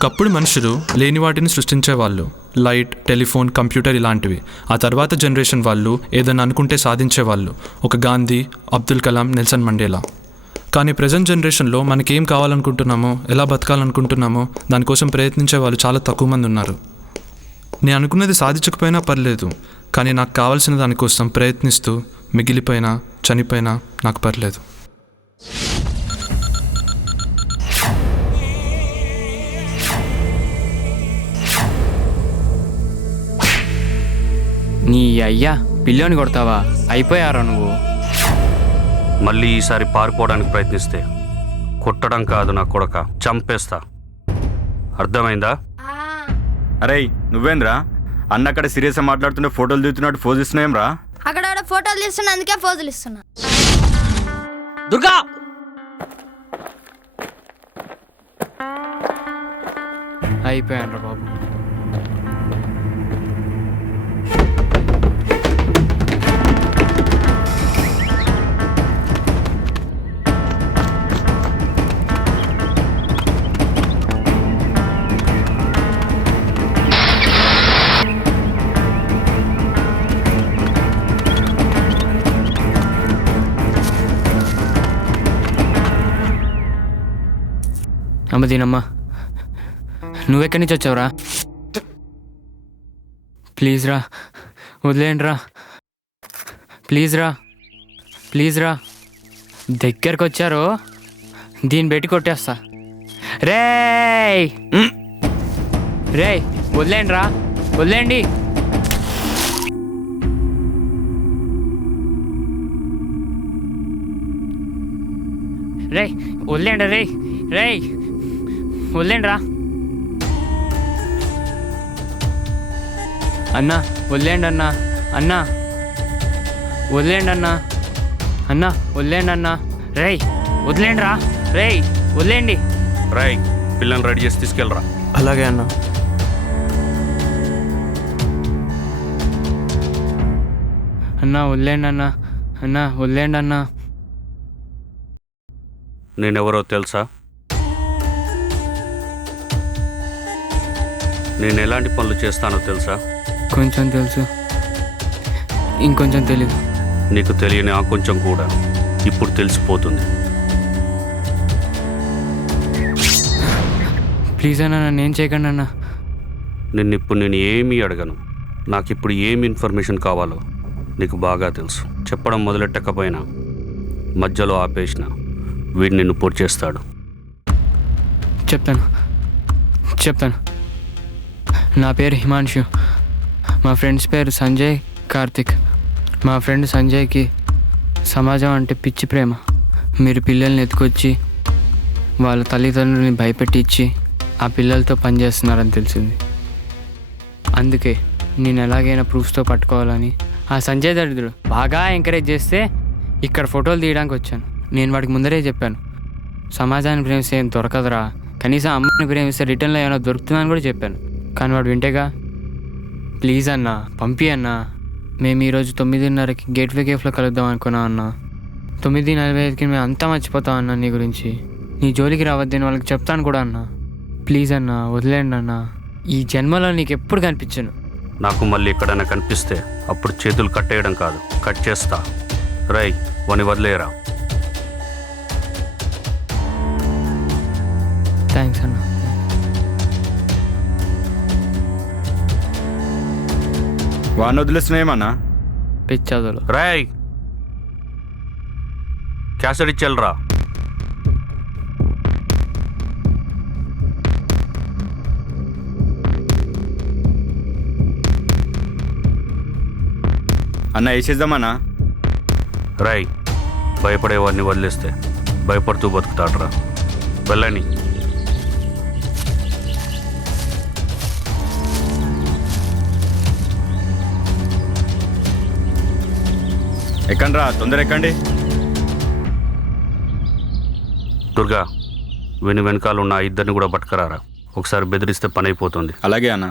ఒకప్పుడు మనుషులు లేని వాటిని సృష్టించేవాళ్ళు. లైట్, టెలిఫోన్, కంప్యూటర్ ఇలాంటివి. ఆ తర్వాత జనరేషన్ వాళ్ళు ఏదైనా అనుకుంటే సాధించేవాళ్ళు. ఒక గాంధీ, అబ్దుల్ కలాం, నెల్సన్ మండేలా. కానీ ప్రజెంట్ జనరేషన్లో మనకేం కావాలనుకుంటున్నామో, ఎలా బతకాలనుకుంటున్నామో దానికోసం ప్రయత్నించే వాళ్ళు చాలా తక్కువ మంది ఉన్నారు. నేను అనుకున్నది సాధించకపోయినా పర్లేదు, కానీ నాకు కావాల్సిన దానికోసం ప్రయత్నిస్తూ మిగిలిపోయినా చనిపోయినా నాకు పర్లేదు. నీ అయ్యా పిల్లోని కొడతావా? అయిపోయారా నువ్వు? మళ్ళీ ఈసారి పారిపోవడానికి ప్రయత్నిస్తే కొట్టడం కాదు నా కొడక, చంపేస్తా. అర్థమైందా? అరే నువ్వేంద్రా అన్న అక్కడ సీరియస్గా మాట్లాడుతుంటే ఫోటోలు దిగుతున్నట్టు ఫోజు ఇస్తున్నాం రా. అక్కడ ఫోటోలు తీస్తున్నా, అందుకే ఫోజులు ఇస్తున్నా. దుర్గా అయిపోయాను బాబు. అమ్మ దీనమ్మా, నువ్వెక్కడి నుంచి వచ్చావురా? ప్లీజ్ రా, వదిలేయండి రా, ప్లీజ్ రా, ప్లీజ్ రా. దగ్గరకు వచ్చారు, దీన్ని పెట్టి కొట్టేస్తా. రేయ్ రేయ్, వదిలేయండి రా, వదిలేయండి. రేయ్ వదిలేయండి, రేయ్ రేయ్ వదిలేండి రా. అన్నా వదిలేండి అన్నా, అన్నా వదిలేండి అన్నా, అన్నా వదిలేండి అన్నా. రేయ్ వదిలేండి రా, రేయ్ వదిలేండి. రాయ్, పిల్లల్ని రెడీ చేసి తీసుకెళ్ళరా. అలాగే అన్న. అన్నా వదిలేండి అన్నా, అన్నా వదిలేండి అన్నా. నేనెవరో తెలుసా? నేను ఎలాంటి పనులు చేస్తానో తెలుసా? కొంచెం తెలుసు, ఇంకొంచెం తెలీదు. నీకు తెలియని ఆ కొంచెం కూడా ఇప్పుడు తెలిసిపోతుంది. ప్లీజ్ అన్నా, నన్ను ఏం చేయకండి అన్నా. నిన్నిప్పుడు నేను ఏమీ అడగను. నాకు ఇప్పుడు ఏమి ఇన్ఫర్మేషన్ కావాలో నీకు బాగా తెలుసు. చెప్పడం మొదలెట్టకపోయినా మధ్యలో ఆపేసిన వీడు నిన్ను పొడి చేస్తాడు. చెప్తాను చెప్తాను. నా పేరు హిమాంశు, మా ఫ్రెండ్స్ పేరు సంజయ్, కార్తిక్. మా ఫ్రెండ్ సంజయ్కి సమాజం అంటే పిచ్చి ప్రేమ. మీరు పిల్లల్ని ఎత్తుకొచ్చి వాళ్ళ తల్లిదండ్రులని భయపెట్టించి ఆ పిల్లలతో పనిచేస్తున్నారని తెలిసింది. అందుకే నేను ఎలాగైనా ప్రూఫ్స్తో పట్టుకోవాలని ఆ సంజయ్ దరిద్రుడు బాగా ఎంకరేజ్ చేస్తే ఇక్కడ ఫోటోలు తీయడానికి వచ్చాను. నేను వాడికి ముందరే చెప్పాను, సమాజాన్ని ప్రేమిస్తే ఏం దొరకదురా, కనీసం అమ్మని ప్రేమిస్తే రిటర్న్లో ఏమైనా దొరుకుతుందని కూడా చెప్పాను. కానీ వాడు వింటేగా. ప్లీజ్ అన్నా, పంపి అన్నా. మేము ఈరోజు 9:30కి గేట్వే కేఫ్లో కలుద్దాం అనుకున్నాం అన్నా. 9:45కి మేము అంతా మర్చిపోతాం అన్నా నీ గురించి. నీ జోలికి రావద్దని వాళ్ళకి చెప్తాను కూడా అన్నా. ప్లీజ్ అన్నా, వదిలేండి అన్నా. ఈ జన్మలో నీకు ఎప్పుడు కనిపించను. నాకు మళ్ళీ ఎక్కడైనా కనిపిస్తే అప్పుడు చేతులు కట్టేయడం కాదు, కట్ చేస్తా. రై, వని వదిలేరా. థ్యాంక్స్ అన్నా. వాడిని వదిలేస్తున్నాయేమన్నా? పిచ్చదులు. రాయ్, క్యాసెట్ ఇచ్చెళ్ళరా. అన్న వేసేద్దామన్నా. రాయ్, భయపడేవాడిని వదిలేస్తే భయపడుతూ బతుకుతాడరా. వెళ్ళని. ఎక్కండి రా, తొందర ఎక్కండి. దుర్గా, వీని వెనకాల ఉన్న ఆ ఇద్దరిని కూడా పట్టుకురారా. ఒకసారి బెదిరిస్తే పని అయిపోతుంది. అలాగే అన్న.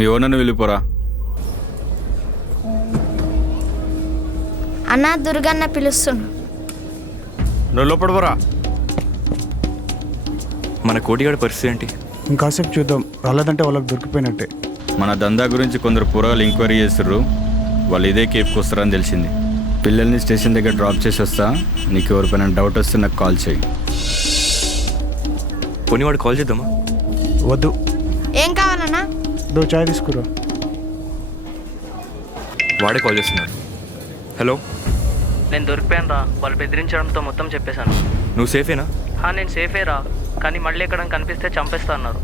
మీ ఓనర్ని వెళ్ళిపోరా. అన్న దుర్గన్న పిలుస్తున్నా. నువ్వు లోపల పోరా. మన కోటిగాడి పరిస్థితి ఏంటి? ఇంకాసేపు చూద్దాం, రాలేదంటే వాళ్ళకి దొరికిపోయినట్టే. మన దందా గురించి కొందరు పూరగాలు ఎంక్వైరీ చేస్తుర్రు. వాళ్ళు ఇదే కేప్కి వస్తారని తెలిసింది. పిల్లల్ని స్టేషన్ దగ్గర డ్రాప్ చేసి వస్తా. నీకు ఎవరిపైన డౌట్ వస్తే నాకు కాల్ చేయి. పోనీ వాడు కాల్ చేద్దామా? వద్దు, ఏం కావాలన్నా? చాయ్ తీసుకురా. వాడే కాల్ చేస్తున్నాడు. హలో, నేను దొరికిపోయాను రా. వాళ్ళు బెదిరించడంతో మొత్తం చెప్పేశాను. నువ్వు సేఫేనా? నేను సేఫే రా, కానీ మళ్ళీ ఎక్కడ కనిపిస్తే చంపేస్తా అన్నారు.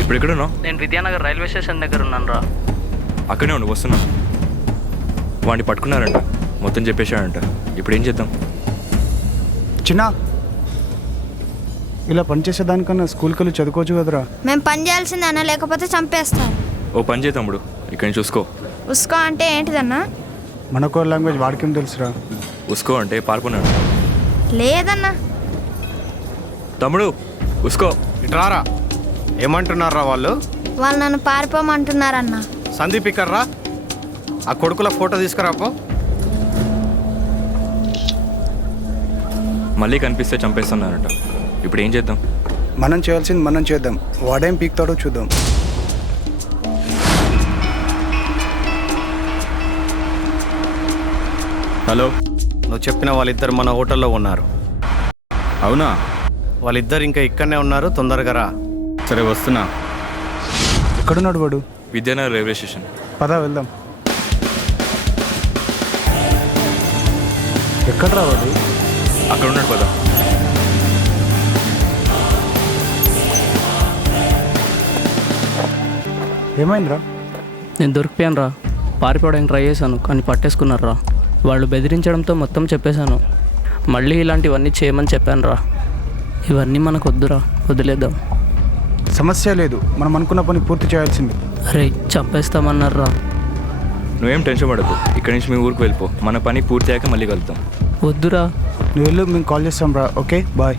ఇప్పుడు ఎక్కడున్నావు? నేను విద్యానగర్ రైల్వే స్టేషన్ దగ్గర ఉన్నాను రా. అక్కడే ఉండు, వస్తున్నా. వాడిని పట్టుకున్నారంట, మొత్తం చెప్పేశాడంట. ఇప్పుడు ఏం చేద్దాం? చిన్న, ఇలా పనిచేసేదానికన్నా స్కూల్కి వెళ్ళి చదువుకోవచ్చు కదరా. మేము పని చేయాల్సిందే అన్న, లేకపోతే చంపేస్తారు. ఓ పని చేద్దాం తమ్ముడు, ఇక్కడి నుంచి చూసుకో. ఉస్కో అంటే ఏంటిదన్నా? మనకో లాంగ్వేజ్ వాడికేం తెలుసురా. ఉసుకో అంటే పారిపోన్నాడు. లేదన్నా. తమ్ముడు ఉసుకో. ఇటు రారా. ఏమంటున్నారా వాళ్ళు? వాళ్ళు నన్ను పారిపోమంటున్నారన్నా. సందీప్ ఇక్కడ రా. ఆ కొడుకుల ఫోటో తీసుకురాపో. మళ్ళీ కనిపిస్తే చంపేస్తున్నారంట. ఇప్పుడు ఏం చేద్దాం? మనం చేయాల్సింది మనం చేద్దాం, వాడేం పీక్తాడో చూద్దాం. హలో, నువ్వు చెప్పిన వాళ్ళిద్దరు మన హోటల్లో ఉన్నారు. అవునా? వాళ్ళిద్దరు ఇంకా ఇక్కడనే ఉన్నారు, తొందరగా రా. సరే వస్తున్నా. ఎక్కడున్నాడు వాడు? Vidyanagar railway station. పదా వెళ్దాం. ఎక్కడ్రా వాడు? అక్కడ ఉన్నాడు పద. ఏమైందిరా? నేను దొరికిపోయాను రా. పారిపోవడానికి ట్రై చేశాను, కానీ పట్టేసుకున్నారు రా. వాళ్ళు బెదిరించడంతో మొత్తం చెప్పేశాను. మళ్ళీ ఇలాంటివన్నీ చేయమని చెప్పాను రా. ఇవన్నీ మనకు వద్దురా, వదిలేద్దాం. సమస్య లేదు, మనం అనుకున్న పని పూర్తి చేయాల్సింది. అరే చంపేస్తామన్నారు రా. నువ్వేం టెన్షన్ పడకు, ఇక్కడి నుంచి మీ ఊరికి వెళ్ళిపో. మన పని పూర్తి అయ్యాక మళ్ళీ కలుద్దాం. వద్దురా. నువ్వు వెళ్ళు, మేము కాల్ చేస్తాం రా. Okay bye.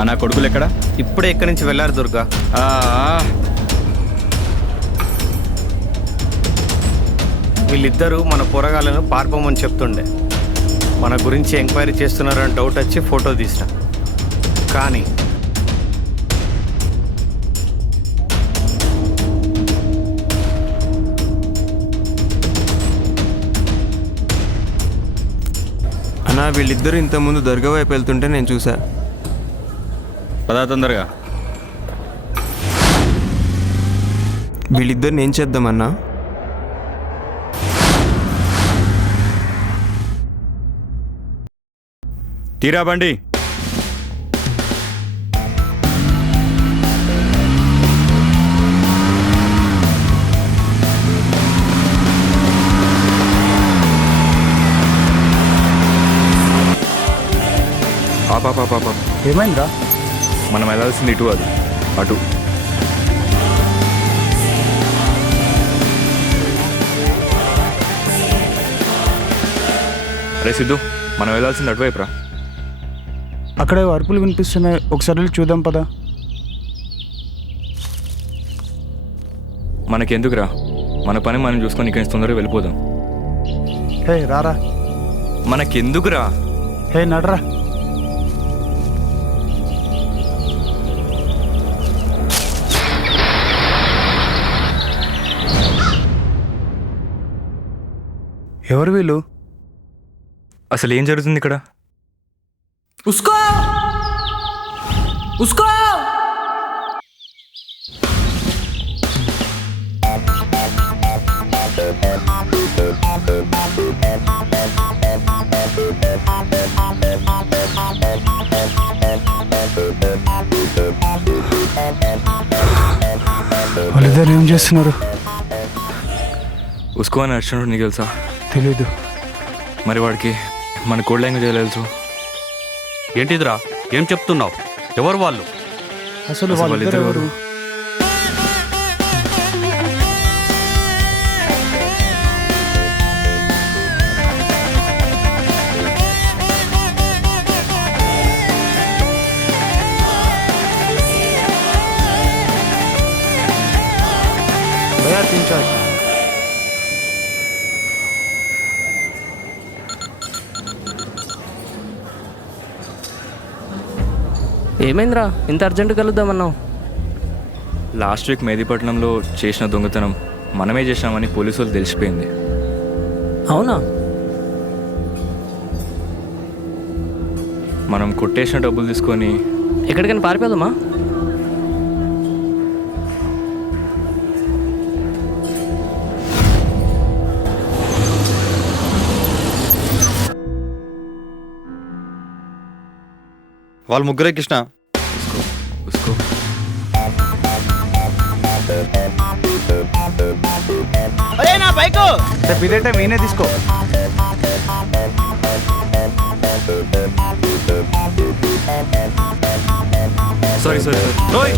అన్న కొడుకులు ఎక్కడ? ఇప్పుడే ఇక్కడి నుంచి వెళ్ళారు దుర్గా. వీళ్ళిద్దరూ మన పోరగాళ్ళను పారిపోమని చెప్తుండే. మన గురించి ఎంక్వైరీ చేస్తున్నారని డౌట్ వచ్చి ఫోటో తీసిన. కానీ అన్నా, వీళ్ళిద్దరూ ఇంతకుముందు దర్గా వైపు వెళ్తుంటే నేను చూసా. పదా తొందరగా. వీళ్ళిద్దరిని ఏం చేద్దామన్నా? తీరా బండి. పాపా ఏమైందిరా? మనం వెళ్ళాల్సింది ఇటు, అది అటు. అరే సిద్ధు, మనం వెళ్ళాల్సింది అటువైపు రా. అక్కడ అరుపులు వినిపిస్తున్నాయి, ఒకసారి వెళ్ళి చూద్దాం పదా. మనకెందుకురా, మన పని మనం చూసుకొని ఇక్కడి నుంచి తొందరగా వెళ్ళిపోదాం. హే రారా. మనకెందుకురా? హే నడరా. ఎవరు వీళ్ళు? అసలు ఏం జరుగుతుంది ఇక్కడ? ఉస్కో ఉస్కో వాళ్ళిద్దరు ఏం చేస్తున్నారు? ఉస్కో అని అర్చనుడు నీకు తెలుసా? తెలీదు. మరి వాడికి మన కోడ్ లాంగ్వేజ్ తెలుసు. ఏంటిదిరా, ఏం చెప్తున్నావు? ఎవరు వాళ్ళు? అసలు వాళ్ళిద్దరు ఎవరు? ఏమైందిరా ఇంత అర్జెంట్ కలుద్దామన్నావు? లాస్ట్ వీక్ మెహదీపట్నంలో చేసిన దొంగతనం మనమే చేసినామని పోలీసు వాళ్ళు తెలిసిపోయింది. అవునా? మనం కొట్టేసిన డబ్బులు తీసుకొని ఎక్కడికైనా పారిపోదామా? వాళ్ళు ముగ్గురే కృష్ణ. ఉస్కో రేపు ఇదేంటే నేనే తీసుకో. Sorry sorry sorry.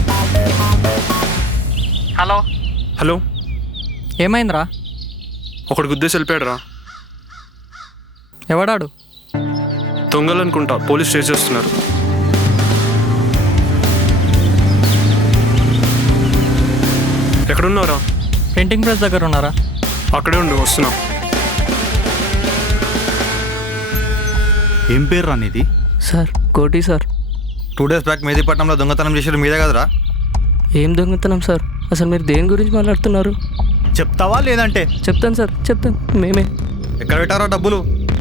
Hello, hello, ఏమైందిరా? ఒకడు గుద్దేసి వెళ్ళిపోయాడు రా. ఎవడాడు? దొంగలు అనుకుంటా, పోలీస్ చేసి చేస్తున్నారు. ఎక్కడున్నావురా? ప్రింటింగ్ ప్రెస్ దగ్గర ఉన్నారా? అక్కడే ఉండు, వస్తున్నా. ఏం పేరు రా నీది? సార్ కోటి సార్. 2 days బ్యాక్ మెహదీపట్నంలో దొంగతనం చేసారు మీదే కదరా? ఏం దొంగతనం సార్? అసలు మీరు దేని గురించి మాట్లాడుతున్నారు? చెప్తావా లేదంటే? చెప్తాను సార్, చెప్తాను. మేమే ఎక్కడ పెట్టారా డబ్బులు?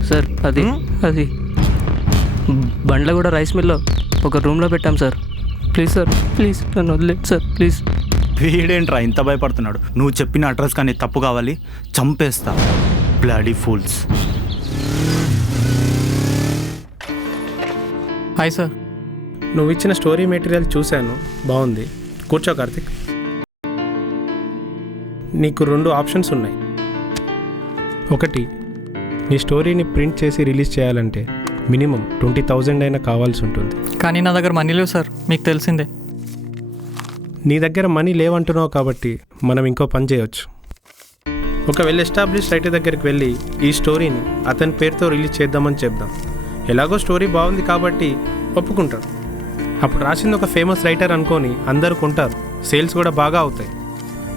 సార్ అది బండ్ల కూడా రైస్ మిల్లో ఒక రూమ్లో పెట్టాం సార్. ప్లీజ్ సార్, ప్లీజ్ నన్ను వదిలేదు సార్, ప్లీజ్. వీడేంట్రా ఇంత భయపడుతున్నాడు? నువ్వు చెప్పిన అడ్రస్ కానీ తప్పు కావాలి, చంపేస్తా. Bloody fools. Hi sir. నువ్వు ఇచ్చిన స్టోరీ మెటీరియల్ చూశాను, బాగుంది. కూర్చో కార్తిక్. నీకు 2 ఆప్షన్స్ ఉన్నాయి. ఒకటి, నీ స్టోరీని ప్రింట్ చేసి రిలీజ్ చేయాలంటే మినిమం 20,000 అయినా కావాల్సి ఉంటుంది. కానీ నా దగ్గర మనీ లేవు సార్, మీకు తెలిసిందే. నీ దగ్గర మనీ లేవంటున్నావు కాబట్టి మనం ఇంకో పని చేయవచ్చు. ఒక వెల్ ఎస్టాబ్లిష్ రైటర్ దగ్గరికి వెళ్ళి ఈ స్టోరీని అతని పేరుతో రిలీజ్ చేద్దామని చెప్దాం. ఎలాగో స్టోరీ బాగుంది కాబట్టి ఒప్పుకుంటాడు. అప్పుడు రాసింది ఒక ఫేమస్ రైటర్ అనుకొని అందరూ కొంటారు, సేల్స్ కూడా బాగా అవుతాయి.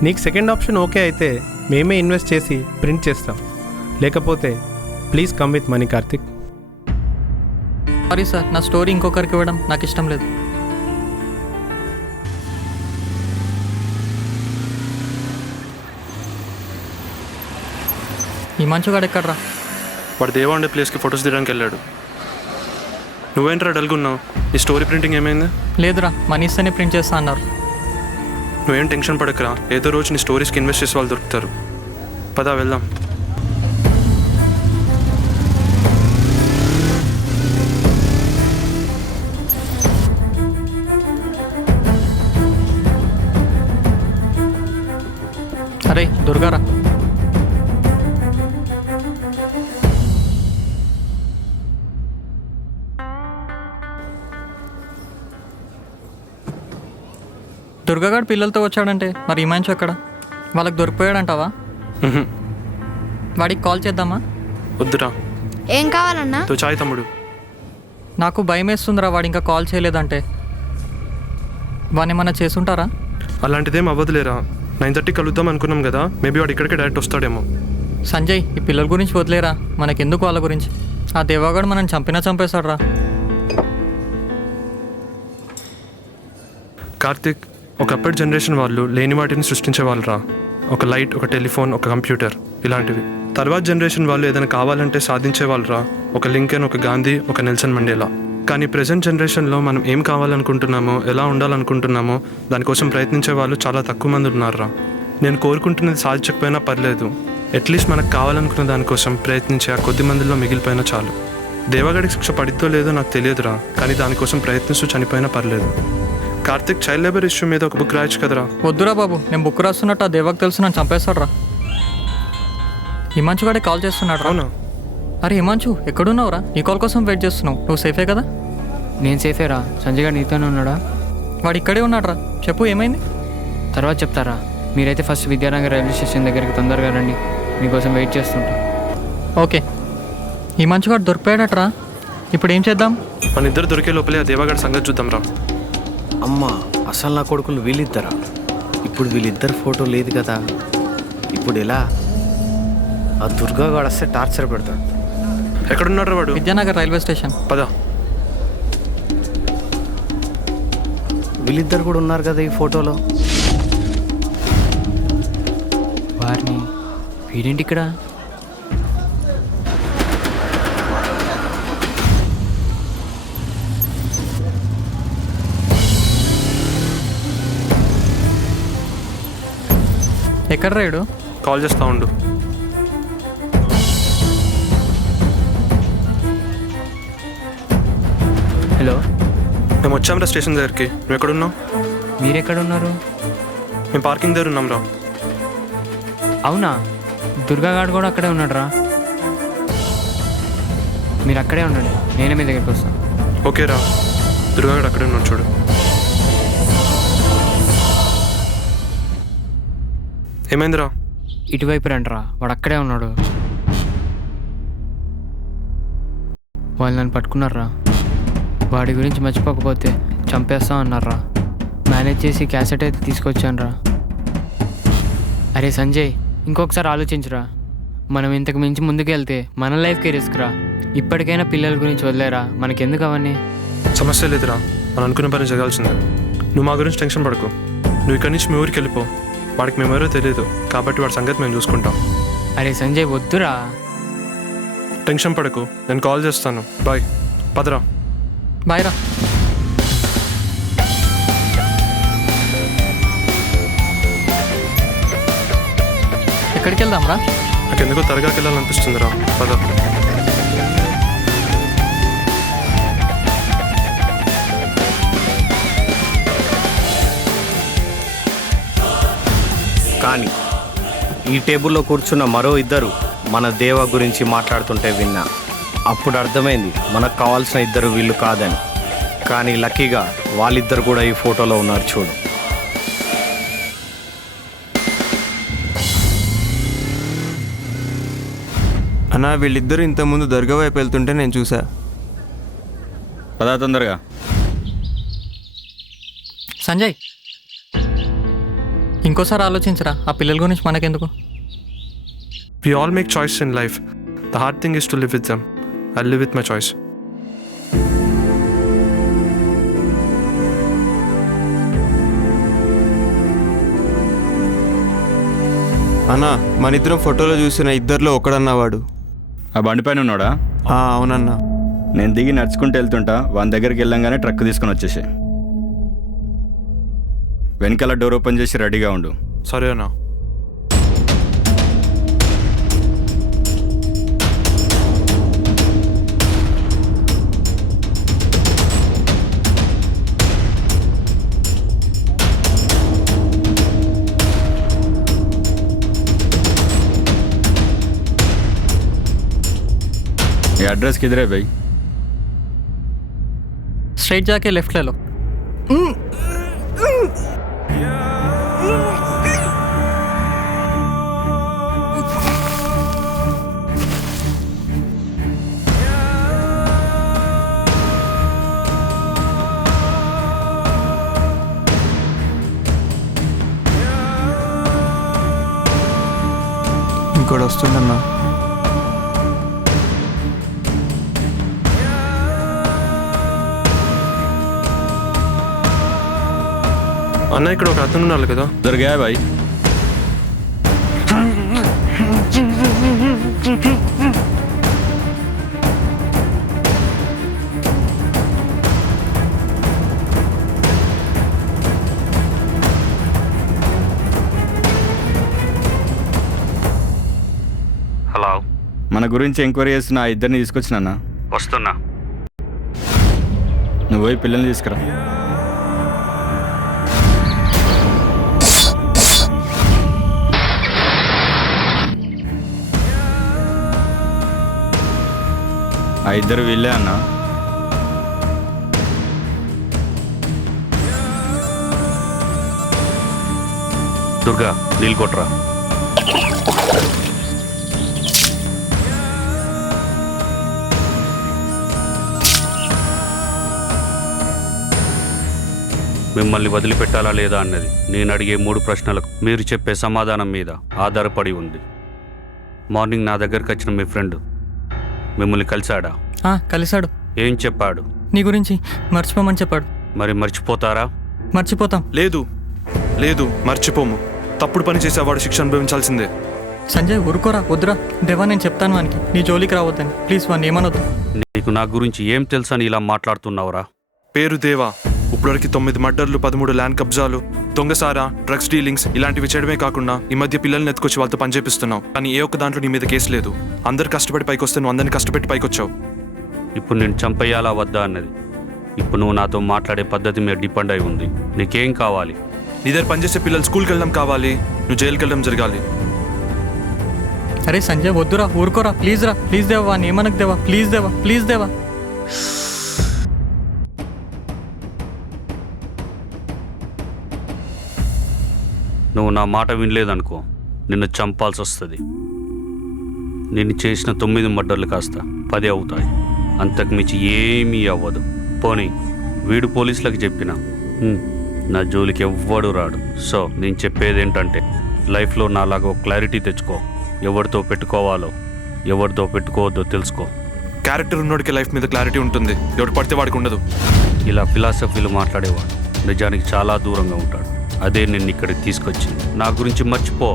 నీకు సెకండ్ ఆప్షన్ ఓకే అయితే మేమే ఇన్వెస్ట్ చేసి ప్రింట్ చేస్తాం. లేకపోతే please come with money Karthik. Sorry sir, నా స్టోరీ ఇంకొకరికి ఇవ్వడం నాకు ఇష్టం లేదు. ఈ మంచుగాడు ఎక్కడ్రా? వాడు దేవా ఉండే ప్లేస్కి ఫొటోస్ తీయడానికి వెళ్ళాడు. నువ్వేంట్రా డల్గా ఉన్నావు? ఈ స్టోరీ ప్రింటింగ్ ఏమైంది? లేదురా, మనీ ఇస్తేనే ప్రింట్ చేస్తా అన్నారు. నువ్వేం టెన్షన్ పడకరా, ఏదో రోజు నీ స్టోరీస్కి ఇన్వెస్ట్ చేసే వాళ్ళు దొరుకుతారు. పదా వెళ్దాం. అరే దుర్గారా. దుర్గాగాడు పిల్లలతో వచ్చాడంటే మరి ఇమాంచు ఎక్కడ? వాళ్ళకి దొరికిపోయాడంటావా? వాడికి కాల్ చేద్దామా? వద్దురా. ఏం కావాలన్నా? తో చాయ్ తమ్ముడు. నాకు భయం వేస్తుందిరా, వాడు ఇంకా కాల్ చేయలేదంటే. వాడిని ఏమన్నా చేసుంటారా? అలాంటిదేం అవ్వదులేరా. 9:30 కలుద్దాం అనుకున్నాం కదా, మేబీ వాడు ఇక్కడికే డైరెక్ట్ వస్తాడేమో. సంజయ్, ఈ పిల్లల గురించి వదిలేరా, మనకెందుకు వాళ్ళ గురించి? ఆ దేవాగాడు మనం చంపేశాడు రా. కార్తిక్, ఒకప్పటి జనరేషన్ వాళ్ళు లేని వాటిని సృష్టించే వాళ్ళు రా. ఒక లైట్, ఒక టెలిఫోన్, ఒక కంప్యూటర్, ఇలాంటివి. తర్వాత జనరేషన్ వాళ్ళు ఏదైనా కావాలంటే సాధించే వాళ్ళు రా. ఒక లింకన్, ఒక గాంధీ, ఒక నెల్సన్ మండేలా. కానీ ప్రజెంట్ జనరేషన్లో మనం ఏం కావాలనుకుంటున్నామో, ఎలా ఉండాలనుకుంటున్నామో దానికోసం ప్రయత్నించే వాళ్ళు చాలా తక్కువ మంది ఉన్నారా. నేను కోరుకుంటున్నది సాధించకపోయినా పర్లేదు, అట్లీస్ట్ మనకు కావాలనుకున్న దానికోసం ప్రయత్నించే ఆ కొద్ది మందిలో మిగిలిపోయినా చాలు. దేవగడికి శిక్ష పడిద్దో లేదో నాకు తెలియదురా, కానీ దానికోసం ప్రయత్నిస్తూ చనిపోయినా పర్లేదు. కార్తిక్, చైల్డ్ లేబర్ ఇష్యూ మీద ఒక బుక్ రాయొచ్చు కదరా. వద్దురా బాబు, నేను బుక్ రాస్తున్నట్టు ఆ దేవాకు తెలుసు నన్ను చంపేస్తాడు రా. హిమాంచు గాడే కాల్ చేస్తున్నాడు. అవునా? అరే హిమాంచు, ఎక్కడున్నావురా? నీ కాల్ కోసం వెయిట్ చేస్తున్నావు. నువ్వు సేఫే కదా? నేను సేఫేరా. సంజయ్ గారు నీతోనే ఉన్నాడా? వాడు ఇక్కడే ఉన్నాడు రా. చెప్పు, ఏమైంది? తర్వాత చెప్తారా. మీరైతే ఫస్ట్ విద్యానగర్ రైల్వే స్టేషన్ దగ్గరికి తొందరగా రండి, మీకోసం వెయిట్ చేస్తుంటా. ఓకే. హిమాంచు గారు దొరికిపోయాడట్రా. ఇప్పుడు ఏం చేద్దాం? మన ఇద్దరు దొరికే లోపలే ఆ దేవగడి సంగతి చూద్దాం రా. అమ్మ, అసలు నా కొడుకులు వీళ్ళిద్దరా? ఇప్పుడు వీళ్ళిద్దరు ఫోటో లేదు కదా, ఇప్పుడు ఎలా? ఆ దుర్గాగాడు వస్తే టార్చర్ పెడతాడు. ఎక్కడున్నాడు వాడు? Vidyanagar railway station. పదా. వీళ్ళిద్దరు కూడా ఉన్నారు కదా ఈ ఫోటోలో. వారిని వీడేంటి ఇక్కడ? ఎక్కడ రాయుడు? కాల్ చేస్తా ఉండు. హలో, మేము వచ్చాంరా స్టేషన్ దగ్గరికి. నువ్వు ఎక్కడున్నావు? మీరెక్కడ ఉన్నారు? మేము పార్కింగ్ దగ్గర ఉన్నాం రా. అవునా, దుర్గాగాడు కూడా అక్కడే ఉన్నాడు రా. మీరు అక్కడే ఉండండి, నేనే మీ దగ్గరికి వస్తాను. ఓకే రా, దుర్గాగడ్ అక్కడే ఉన్నాడు చూడు. ఏమైందిరా? ఇటువైపు రండిరా, వాడు అక్కడే ఉన్నాడు. వాళ్ళు నన్ను పట్టుకున్నారా. వాడి గురించి మర్చిపోకపోతే చంపేస్తాం అన్నారా. మేనేజ్ చేసి క్యాసెట్ అయితే తీసుకొచ్చాను రా. అరే సంజయ్, ఇంకొకసారి ఆలోచించురా. మనం ఇంతకు మించి ముందుకెళ్తే మన లైఫ్కి రిస్క్ రా. ఇప్పటికైనా పిల్లల గురించి వదిలేరా, మనకెందుకు అవన్నీ? సమస్య లేదురా, మనం అనుకున్న పని జరగాల్సిందే. నువ్వు మా గురించి టెన్షన్ పడకు. నువ్వు ఇక్కడి నుంచి మీ ఊరికి వెళ్ళిపో. వాడికి మేమెవరో తెలియదు కాబట్టి వాడి సంగతి మేము చూసుకుంటాం. అరే సంజయ్ వద్దురా. టెన్షన్ పడకు, నేను కాల్ చేస్తాను. బాయ్, పదరా. బాయ్ రా. ఎక్కడికి వెళ్దాం రా? నాకు ఎందుకో తరగాకి వెళ్ళాలనిపిస్తుందిరా. పద. కానీ ఈ టేబుల్లో కూర్చున్న మరో ఇద్దరు మన దేవ గురించి మాట్లాడుతుంటే విన్నా. అప్పుడు అర్థమైంది మనకు కావాల్సిన ఇద్దరు వీళ్ళు కాదని. కానీ లక్కీగా వాళ్ళిద్దరు కూడా ఈ ఫోటోలో ఉన్నారు చూడు. అన్నా వీళ్ళిద్దరు ఇంతకుముందు దర్గా వైపు వెళ్తుంటే నేను చూసా. పదా తొందరగా. సంజయ్, ఇంకోసారి ఆలోచించరా. ఆ పిల్లల గురించి మనకెందుకు? We all make choices in life. The hard thing is to live with them. I'll live with my choice. అన్నా మన ఇద్దరం ఫోటోలో చూసిన ఇద్దరిలో ఒకడన్నవాడు. ఆ బండి పైన ఉన్నాడా? అవునన్నా. నేను దిగి నడుచుకుంటూ వెళ్తుంటా. వాని దగ్గరికి వెళ్ళంగానే ట్రక్ తీసుకొని వచ్చేసి వెనకాల డోర్ ఓపెన్ చేసి రెడీగా ఉండు. సరే అన్నా. ये एड्रेस किधर है भाई? स्ट्रेट जाके लेफ्ट ले लो. ఇంకోటి వస్తుందన్నా. అన్న ఇక్కడ ఒక అతను ఉన్నారు కదా. దొరికా భాయ్? హలో, మన గురించి ఎంక్వైరీ చేస్తున్న ఆ ఇద్దరిని తీసుకొచ్చినా. వస్తున్నా. నువ్వు పోయి పిల్లల్ని తీసుకురా. ఆ ఇద్దరు వీళ్ళే అన్నా. దుర్గా, నీళ్ళు కొట్రా. మిమ్మల్ని వదిలిపెట్టాలా లేదా అన్నది నేను అడిగే 3 ప్రశ్నలకు మీరు చెప్పే సమాధానం మీద ఆధారపడి ఉంది. మార్నింగ్ నా దగ్గరికి వచ్చిన మీ ఫ్రెండ్ మిమ్మల్ని కలిశాడా? కలిశాడు. ఏం చెప్పాడు? నీ గురించి మర్చిపోమని చెప్పాడు. మరి మర్చిపోతారా? మర్చిపోతాం. లేదు లేదు మర్చిపోము. తప్పుడు పని చేసేవాడు శిక్ష అనుభవించాల్సిందే. సంజయ్ ఊరుకోరా, వద్దురా. దేవా నేను చెప్తాను వానికి నీ జోలికి రావద్దని. ప్లీజ్ వాడిని ఏమనొద్దు. నీకు నా గురించి ఏం తెలుసని ఇలా మాట్లాడుతున్నావురా? పేరు దేవా. ఇప్పటివరకు 9 మర్డర్లు, 13 ల్యాండ్ కబ్జాలు, దొంగసారా, డ్రగ్స్ డీలింగ్స్ ఇలాంటివి చేయడమే కాకుండా ఈ మధ్య పిల్లల్ని ఎత్తుకొచ్చి వాళ్ళతో పని చేపిస్తున్నావు. కానీ ఏ ఒక్క దాంట్లో నీ మీద కేసు లేదు. అందరు కష్టపడి పైకి వస్తే నువ్వు అందరిని కష్టపెట్టి పైకొచ్చావు. ఇప్పుడు నేను చంపేయాలా వద్దా అన్నది ఇప్పుడు నువ్వు నాతో మాట్లాడే పద్ధతి మీద డిపెండ్ అయి ఉంది. నీకేం కావాలి? నీ దగ్గర పనిచేసే పిల్లలు స్కూల్కి వెళ్ళడం కావాలి, నువ్వు జైలుకి వెళ్ళడం జరగాలి. అరే సంజయ్ వద్దురా, ఊరుకోరా. ప్లీజ్ రా, ప్లీజ్ దేవా. వాడిని ఏమనకు దేవా. ప్లీజ్ దేవా, ప్లీజ్ దేవా. నువ్వు నా మాట వినలేదనుకో, నిన్ను చంపాల్సి వస్తుంది. నేను చేసిన 9 మర్డర్లు కాస్త 10 అవుతాయి. అంతకు మించి ఏమీ అవ్వదు. పోనీ వీడు పోలీసులకు చెప్పినా నా జోలికి ఎవ్వడు రాడు. సో నేను చెప్పేది ఏంటంటే లైఫ్లో నాలాగా ఒక క్లారిటీ తెచ్చుకో. ఎవరితో పెట్టుకోవాలో ఎవరితో పెట్టుకోవద్దో తెలుసుకో. క్యారెక్టర్ ఉన్నోడికి లైఫ్ మీద క్లారిటీ ఉంటుంది, ఎవడు పడితే వాడికి ఉండదు. ఇలా ఫిలాసఫీలు మాట్లాడేవాడు నిజానికి చాలా దూరంగా ఉంటాడు. అదే నిన్ను ఇక్కడికి తీసుకొచ్చింది. నా గురించి మర్చిపో,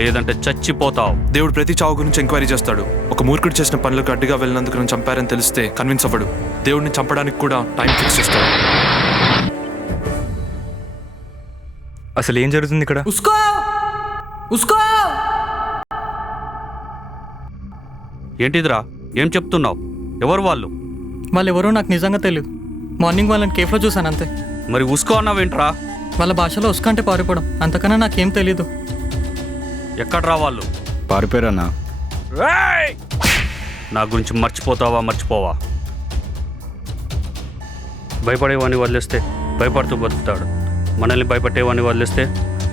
లేదంటే చచ్చిపోతావు. దేవుడు ప్రతి చావు గురించి ఎంక్వైరీ చేస్తాడు. ఒక మూర్ఖుడు చేసిన పనులకు అడ్డుగా వెళ్ళినందుకు నన్ను చంపారని తెలిస్తే కన్విన్స్ అవ్వడు. దేవుడిని చంపడానికి కూడా టైం ఫిక్స్ చేస్తాడు. అసలు ఏం జరుగుతుంది ఇక్కడ? ఉస్కో ఉస్కో. ఏంటిదిరా, ఏం చెప్తున్నావు? ఎవరు వాళ్ళు? వాళ్ళు ఎవరో నాకు నిజంగా తెలియదు. మార్నింగ్ వాళ్ళని కేఫ్లో చూసాను అంతే. మరి ఉస్కో అన్నావేంట్రా? వాళ్ళ భాషలో ఉస్కో అంటే పారిపోవడం, అంతకన్నా నాకేం తెలీదు. ఎక్కడ్రా వాళ్ళు? పారిపోయారన్నా. నా గురించి మర్చిపోవా? భయపడేవాడిని వదిలేస్తే భయపడుతూ బతుకుతాడు. మనల్ని భయపడేవాడిని వదిలేస్తే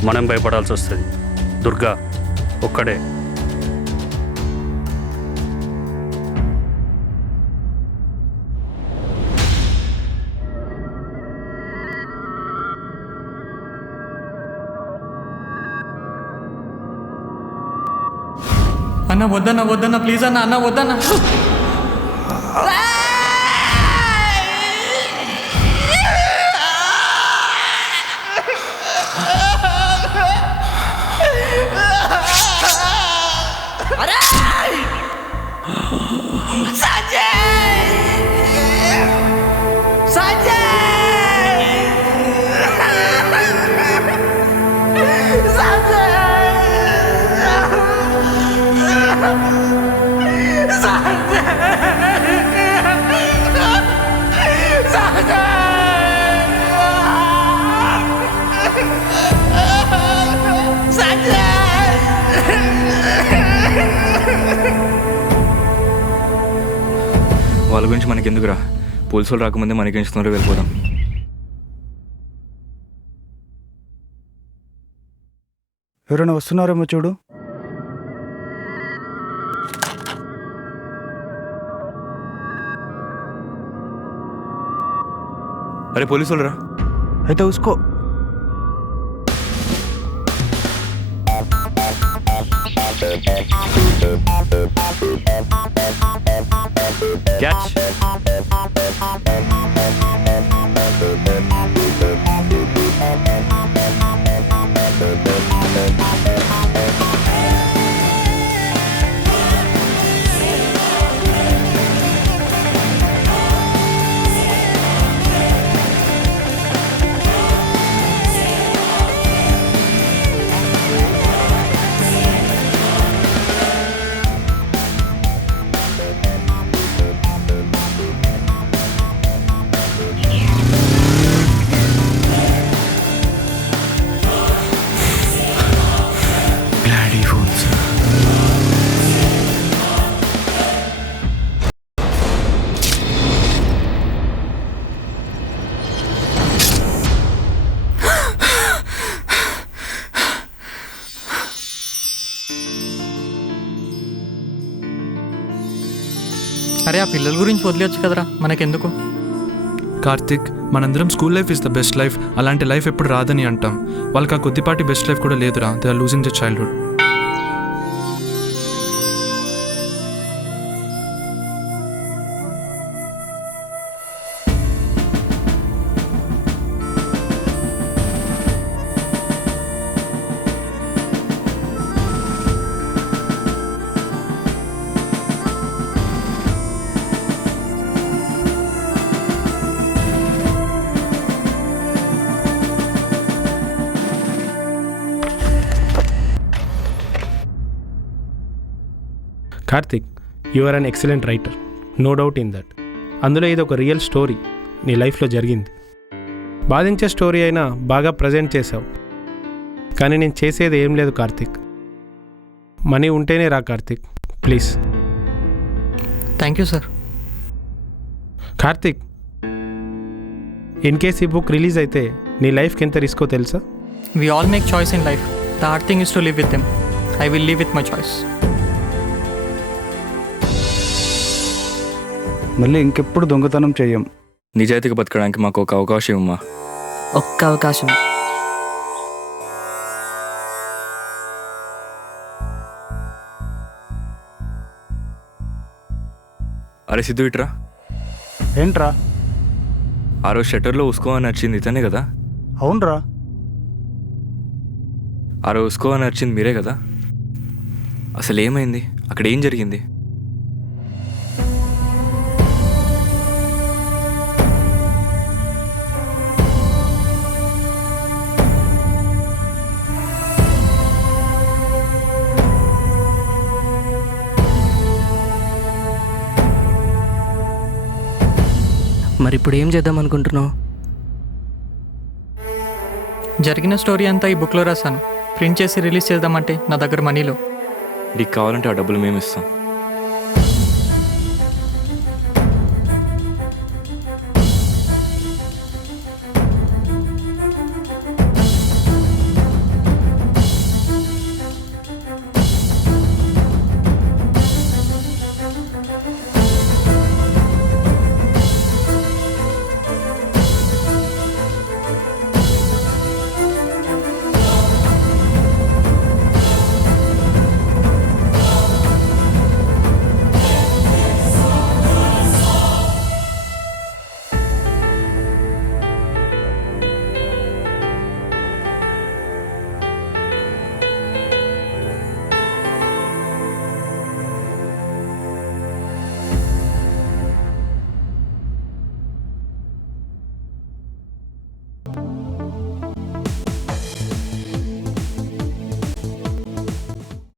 మనం భయపడాల్సి వస్తుంది. దుర్గా ఒక్కడే. అన్న వద్దన్న ప్లీజ్ అన్న వద్దన్న. వాళ్ళ గురించి మనకెందుకురా? పోలీసులు రాకముందే మనకి ఎంచుతున్నారో వెళ్ళిపోదాం. ఎవరైనా వస్తున్నారేమో చూడు. అరే పోలీసులు రా. అయితే ఉస్కో. క్యాచ్. అరే ఆ పిల్లల గురించి వదిలేయచ్చు కదరా, మనకెందుకు? కార్తిక్, మనందరం school life is the best life. అలాంటి లైఫ్ ఎప్పుడు రాదని అంటాం. వాళ్ళకి ఆ కొద్దిపాటి బెస్ట్ లైఫ్ కూడా లేదురా. They are losing the childhood. Karthik, you are an excellent writer, no doubt in that. అందులో ఇది ఒక రియల్ స్టోరీ, నీ లైఫ్లో జరిగింది. బాధించే స్టోరీ అయినా బాగా ప్రజెంట్ చేసావు. కానీ నేను చేసేది ఏం లేదు కార్తిక్. మనీ ఉంటేనే రా Karthik, please. Thank you sir. Karthik, in case ఈ బుక్ రిలీజ్ అయితే నీ లైఫ్కి ఎంత రిస్కో తెలుసా? We all make choice in life. The hard thing is to live with them. I will live with my choice. మళ్ళీ ఇంకెప్పుడు దొంగతనం చెయ్యం. నిజాయితీగా బతకడానికి మాకు ఒక అవకాశం ఇవ్వమ్మా. ఒక్క అవకాశం. అరే సిద్ధు ఇట్రా. ఏంట్రా? ఆ రోజు షట్టర్లో ఉస్కో అని నచ్చింది ఇతనే కదా? అవునరా. ఆ రోజు ఉస్కో అని నచ్చింది మీరే కదా? అసలు ఏమైంది అక్కడ, ఏం జరిగింది? మరి ఇప్పుడు ఏం చేద్దాం అనుకుంటున్నావు? జరిగిన స్టోరీ అంతా ఈ బుక్లో రాశాను. ప్రింట్ చేసి రిలీజ్ చేద్దామంటే నా దగ్గర మనీలో. నీకు కావాలంటే ఆ డబ్బులు మేము ఇస్తాం.